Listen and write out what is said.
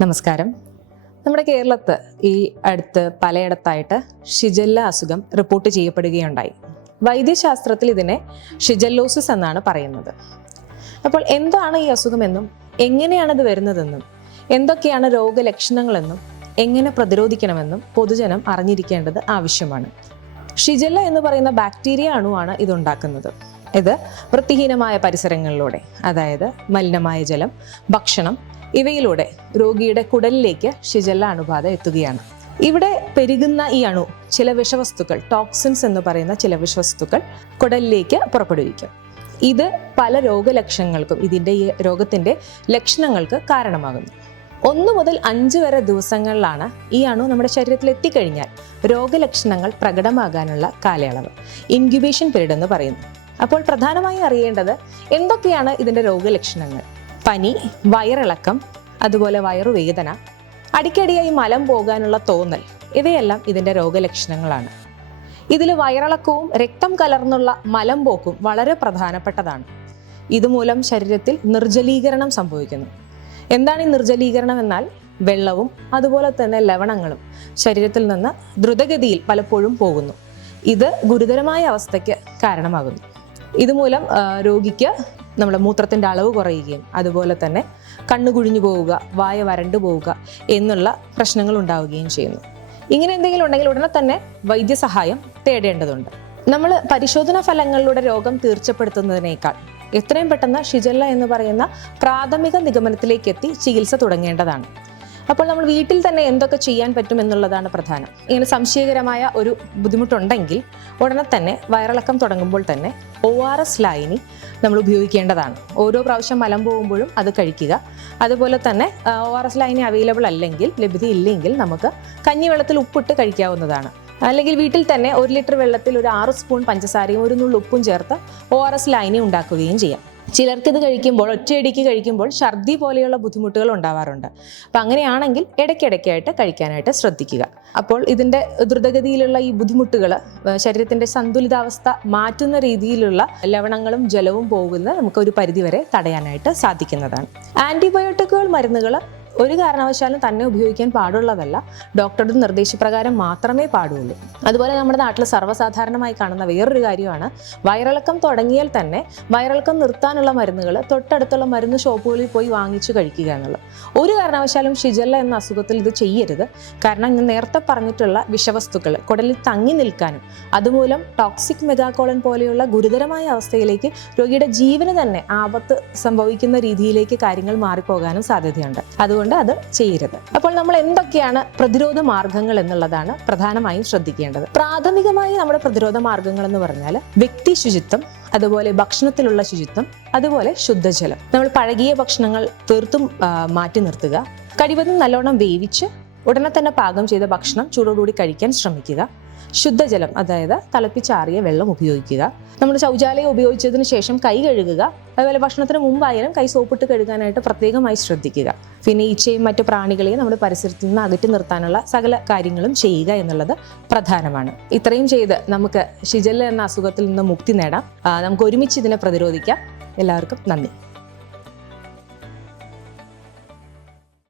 നമസ്കാരം. നമ്മുടെ കേരളത്ത് ഈ അടുത്ത് പലയിടത്തായിട്ട് ഷിജല്ല അസുഖം റിപ്പോർട്ട് ചെയ്യപ്പെടുകയുണ്ടായി. വൈദ്യശാസ്ത്രത്തിൽ ഇതിനെ ഷിജല്ലോസിസ് എന്നാണ് പറയുന്നത്. അപ്പോൾ എന്താണ് ഈ അസുഖമെന്നും എങ്ങനെയാണിത് വരുന്നതെന്നും എന്തൊക്കെയാണ് രോഗലക്ഷണങ്ങളെന്നും എങ്ങനെ പ്രതിരോധിക്കണമെന്നും പൊതുജനം അറിഞ്ഞിരിക്കേണ്ടത് ആവശ്യമാണ്. ഷിജല്ല എന്ന് പറയുന്ന ബാക്ടീരിയ അണുവാണ് ഇതുണ്ടാക്കുന്നത്. ഇത് വൃത്തിഹീനമായ പരിസരങ്ങളിലൂടെ, അതായത് മലിനമായ ജലം, ഭക്ഷണം ഇവയിലൂടെ രോഗിയുടെ കുടലിലേക്ക് ഷിജല്ല അണുബാധ എത്തുകയാണ്. ഇവിടെ പെരുകുന്ന ഈ അണു ചില വിഷവസ്തുക്കൾ, ടോക്സിൻസ് എന്ന് പറയുന്ന ചില വിഷവസ്തുക്കൾ കുടലിലേക്ക് പുറപ്പെടുവിക്കും. ഇത് പല രോഗലക്ഷണങ്ങൾക്കും, ഈ രോഗത്തിന്റെ ലക്ഷണങ്ങൾക്ക് കാരണമാകുന്നു. 1 മുതൽ 5 വരെ ദിവസങ്ങളിലാണ് ഈ അണു നമ്മുടെ ശരീരത്തിൽ എത്തിക്കഴിഞ്ഞാൽ രോഗലക്ഷണങ്ങൾ പ്രകടമാകാനുള്ള കാലയളവ്, ഇൻക്യുബേഷൻ പീരീഡ് എന്ന് പറയുന്നു. അപ്പോൾ പ്രധാനമായി അറിയേണ്ടത് എന്തൊക്കെയാണ് ഇതിന്റെ രോഗലക്ഷണങ്ങൾ. പനി, വയറിളക്കം, അതുപോലെ വയറുവേദന, അടിക്കടിയായി മലം പോകാനുള്ള തോന്നൽ, ഇവയെല്ലാം ഇതിൻ്റെ രോഗലക്ഷണങ്ങളാണ്. ഇതിൽ വയറിളക്കവും രക്തം കലർന്നുള്ള മലം പോക്കും വളരെ പ്രധാനപ്പെട്ടതാണ്. ഇതുമൂലം ശരീരത്തിൽ നിർജ്ജലീകരണം സംഭവിക്കുന്നു. എന്താണ് ഈ നിർജ്ജലീകരണം എന്നാൽ വെള്ളവും അതുപോലെ തന്നെ ലവണങ്ങളും ശരീരത്തിൽ നിന്ന് ദ്രുതഗതിയിൽ പലപ്പോഴും പോകുന്നു. ഇത് ഗുരുതരമായ അവസ്ഥയ്ക്ക് കാരണമാകുന്നു. ഇതുമൂലം രോഗിക്ക് നമ്മുടെ മൂത്രത്തിൻ്റെ അളവ് കുറയുകയും അതുപോലെ തന്നെ കണ്ണു കുഴിഞ്ഞു പോവുക, വായ വരണ്ടു പോവുക എന്നുള്ള പ്രശ്നങ്ങൾ ഉണ്ടാവുകയും ചെയ്യുന്നു. ഇങ്ങനെ എന്തെങ്കിലും ഉണ്ടെങ്കിൽ ഉടനെ തന്നെ വൈദ്യസഹായം തേടേണ്ടതുണ്ട്. നമ്മൾ പരിശോധനാ ഫലങ്ങളിലൂടെ രോഗം തീർച്ചപ്പെടുത്തുന്നതിനേക്കാൾ എത്രയും പെട്ടെന്ന് ഷിജല്ല എന്ന് പറയുന്ന പ്രാഥമിക നിഗമനത്തിലേക്ക് എത്തി ചികിത്സ തുടങ്ങേണ്ടതാണ്. അപ്പോൾ നമ്മൾ വീട്ടിൽ തന്നെ എന്തൊക്കെ ചെയ്യാൻ പറ്റും എന്നുള്ളതാണ് പ്രധാനം. ഇങ്ങനെ സംശയകരമായ ഒരു ബുദ്ധിമുട്ടുണ്ടെങ്കിൽ ഉടനെ തന്നെ വയറിളക്കം തുടങ്ങുമ്പോൾ തന്നെ ORS ലായനി നമ്മൾ ഉപയോഗിക്കേണ്ടതാണ്. ഓരോ പ്രാവശ്യം മലം പോകുമ്പോഴും അത് കഴിക്കുക. അതുപോലെ തന്നെ ORS ലായനി അവൈലബിൾ അല്ലെങ്കിൽ, ലഭ്യതയില്ലെങ്കിൽ നമുക്ക് കഞ്ഞിവെള്ളത്തിൽ ഉപ്പിട്ട് കഴിക്കാവുന്നതാണ്. അല്ലെങ്കിൽ വീട്ടിൽ തന്നെ 1 ലിറ്റർ വെള്ളത്തിൽ ഒരു 6 സ്പൂൺ പഞ്ചസാരയും 1 നുള്ളു ഉപ്പും ചേർത്ത് ORS ലായനി ഉണ്ടാക്കുകയും ചെയ്യാം. ചിലർക്ക് ഇത് കഴിക്കുമ്പോൾ, ഒറ്റയടിക്ക് കഴിക്കുമ്പോൾ ഛർദി പോലെയുള്ള ബുദ്ധിമുട്ടുകൾ ഉണ്ടാവാറുണ്ട്. അപ്പം അങ്ങനെയാണെങ്കിൽ ഇടയ്ക്കിടയ്ക്കായിട്ട് കഴിക്കാനായിട്ട് ശ്രദ്ധിക്കുക. അപ്പോൾ ഇതിൻ്റെ ദ്രുതഗതിയിലുള്ള ഈ ബുദ്ധിമുട്ടുകൾ, ശരീരത്തിൻ്റെ സന്തുലിതാവസ്ഥ മാറ്റുന്ന രീതിയിലുള്ള ലവണങ്ങളും ജലവും പോകുന്നത് നമുക്ക് ഒരു പരിധിവരെ തടയാനായിട്ട് സാധിക്കുന്നതാണ്. ആൻറ്റിബയോട്ടിക്കുകൾ മരുന്നുകൾ ഒരു കാരണവശാലും തന്നെ ഉപയോഗിക്കാൻ പാടുള്ളതല്ല. ഡോക്ടറുടെ നിർദ്ദേശപ്രകാരം മാത്രമേ പാടുള്ളൂ. അതുപോലെ നമ്മുടെ നാട്ടിൽ സർവ്വസാധാരണമായി കാണുന്ന വേറൊരു കാര്യമാണ് വയറിളക്കം തുടങ്ങിയാൽ തന്നെ വയറിളക്കം നിർത്താനുള്ള മരുന്നുകൾ തൊട്ടടുത്തുള്ള മരുന്ന് ഷോപ്പുകളിൽ പോയി വാങ്ങിച്ചു കഴിക്കുക എന്നുള്ളത്. ഒരു കാരണവശാലും ഷിജല്ല എന്ന അസുഖത്തിൽ ഇത് ചെയ്യരുത്. കാരണം ഞാൻ നേരത്തെ പറഞ്ഞിട്ടുള്ള വിഷവസ്തുക്കൾ കുടലിൽ തങ്ങി നിൽക്കാനും അതുമൂലം ടോക്സിക് മെഗാകോളൻ പോലെയുള്ള ഗുരുതരമായ അവസ്ഥയിലേക്ക് രോഗിയുടെ ജീവന് തന്നെ ആപത്ത് സംഭവിക്കുന്ന രീതിയിലേക്ക് കാര്യങ്ങൾ മാറിപ്പോകാനും സാധ്യതയുണ്ട്. അതുകൊണ്ട് അത് ചെയ്യരുത്. അപ്പോൾ നമ്മൾ എന്തൊക്കെയാണ് പ്രതിരോധ മാർഗങ്ങൾ എന്നുള്ളതാണ് പ്രധാനമായും ശ്രദ്ധിക്കേണ്ടത്. പ്രാഥമികമായി നമ്മുടെ പ്രതിരോധ മാർഗങ്ങൾ എന്ന് പറഞ്ഞാൽ വ്യക്തി ശുചിത്വം, അതുപോലെ ഭക്ഷണത്തിലുള്ള ശുചിത്വം, അതുപോലെ ശുദ്ധജലം. നമ്മൾ പഴകിയ ഭക്ഷണങ്ങൾ തീർത്തും മാറ്റി നിർത്തുക. കഴിവതും നല്ലോണം വേവിച്ച് ഉടനെ തന്നെ പാകം ചെയ്ത ഭക്ഷണം ചൂടോടുകൂടി കഴിക്കാൻ ശ്രമിക്കുക. ശുദ്ധജലം, അതായത് തിളപ്പിച്ചാറിയ വെള്ളം ഉപയോഗിക്കുക. നമ്മൾ ശൗചാലയം ഉപയോഗിച്ചതിന് ശേഷം കൈ കഴുകുക. അതുപോലെ ഭക്ഷണത്തിന് മുമ്പായാലും കൈ സോപ്പിട്ട് കഴുകാനായിട്ട് പ്രത്യേകമായി ശ്രദ്ധിക്കുക. പിന്നെ ഈച്ചയും മറ്റു പ്രാണികളെയും നമ്മുടെ പരിസരത്ത് നിന്ന് അകറ്റി നിർത്താനുള്ള സകല കാര്യങ്ങളും ചെയ്യുക എന്നുള്ളത് പ്രധാനമാണ്. ഇത്രയും ചെയ്ത് നമുക്ക് ഷിജല്ല എന്ന അസുഖത്തിൽ നിന്ന് മുക്തി നേടാം. നമുക്ക് ഒരുമിച്ച് ഇതിനെ പ്രതിരോധിക്കാം. എല്ലാവർക്കും നന്ദി.